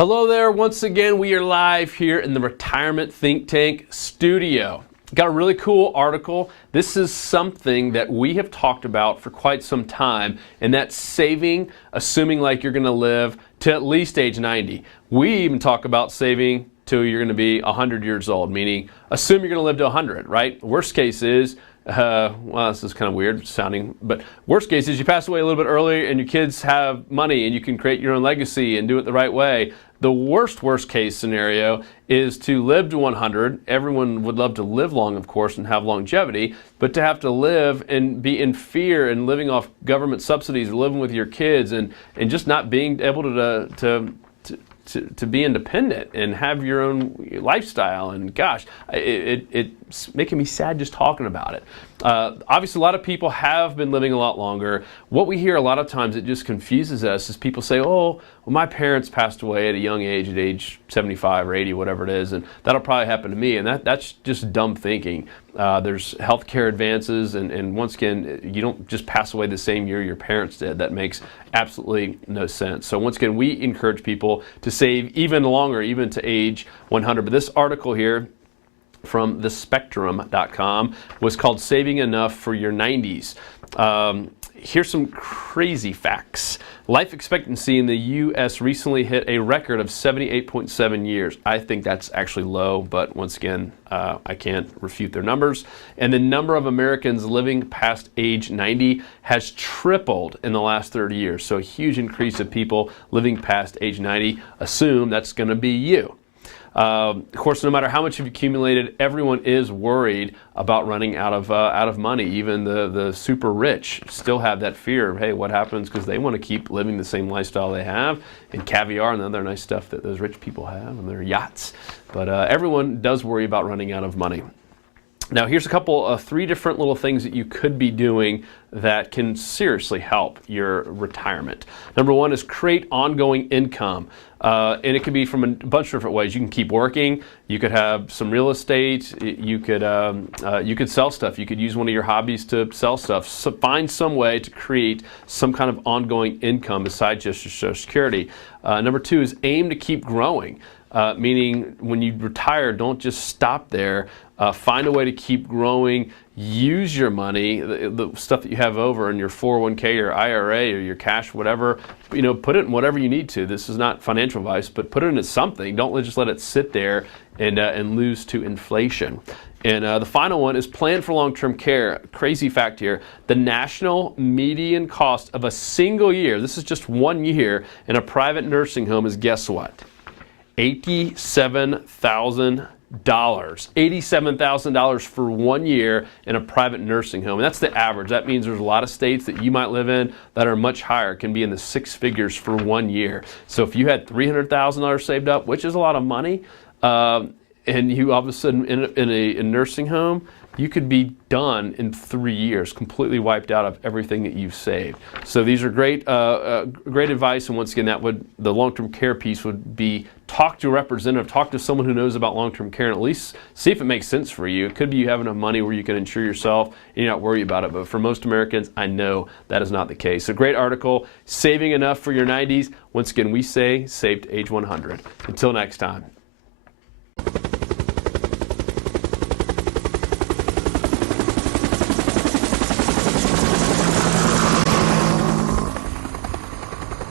Hello there. Once again, we are live here in the Retirement Think Tank studio. Got a really cool article. This is something that we have talked about for quite some time, and that's saving, assuming like you're going to live to at least age 90. We even talk about saving till you're going to be 100 years old, meaning assume you're going to live to 100, right? Worst case is, well, this is kind of weird sounding, but worst case is you pass away a little bit early and your kids have money and you can create your own legacy and do it the right way. The worst case scenario is to live to 100. Everyone would love to live long, of course, and have longevity, but to have to live and be in fear and living off government subsidies, living with your kids, and just not being able to be independent and have your own lifestyle. And gosh, it's making me sad just talking about it. Obviously, a lot of people have been living a lot longer. What we hear a lot of times, it just confuses us, is people say, oh, well, my parents passed away at a young age, at age 75 or 80, whatever it is, and that'll probably happen to me. And that's just dumb thinking. There's healthcare advances, and once again, you don't just pass away the same year your parents did. That makes absolutely no sense. So once again, we encourage people to save even longer, even to age 100. But this article here from thespectrum.com was called Saving Enough for Your 90s. Here's some crazy facts. Life expectancy in the U.S. recently hit a record of 78.7 years. I think that's actually low, but once again, I can't refute their numbers. And the number of Americans living past age 90 has tripled in the last 30 years. So a huge increase of people living past age 90. Assume that's going to be you. Of course, no matter how much you've accumulated, everyone is worried about running out of money. Even the super rich still have that fear of, hey, what happens, because they want to keep living the same lifestyle they have, and caviar and other nice stuff that those rich people have and their yachts. But everyone does worry about running out of money. Now, here's a couple of three different little things that you could be doing that can seriously help your retirement. Number one is create ongoing income. And it could be from a bunch of different ways. You can keep working. You could have some real estate. You could sell stuff. You could use one of your hobbies to sell stuff. So find some way to create some kind of ongoing income besides just your Social Security. Number two is aim to keep growing. Meaning when you retire, don't just stop there. Find a way to keep growing. Use your money, the stuff that you have over in your 401k or IRA or your cash, whatever, put it in whatever you need to. This is not financial advice, but put it into something. Don't just let it sit there and lose to inflation. And the final one is plan for long-term care. Crazy fact here, the national median cost of a single year, this is just 1 year, in a private nursing home is, guess what? $87,000. $87,000 for 1 year in a private nursing home. And that's the average. That means there's a lot of states that you might live in that are much higher, can be in the six figures for 1 year. So if you had $300,000 saved up, which is a lot of money, and you all of a sudden in a nursing home, you could be done in 3 years, completely wiped out of everything that you've saved. So these are great advice. And once again, the long-term care piece would be talk to a representative, talk to someone who knows about long-term care, and at least see if it makes sense for you. It could be you have enough money where you can insure yourself and you're not worried about it. But for most Americans, I know that is not the case. A great article, Saving Enough for Your 90s. Once again, we say save to age 100. Until next time.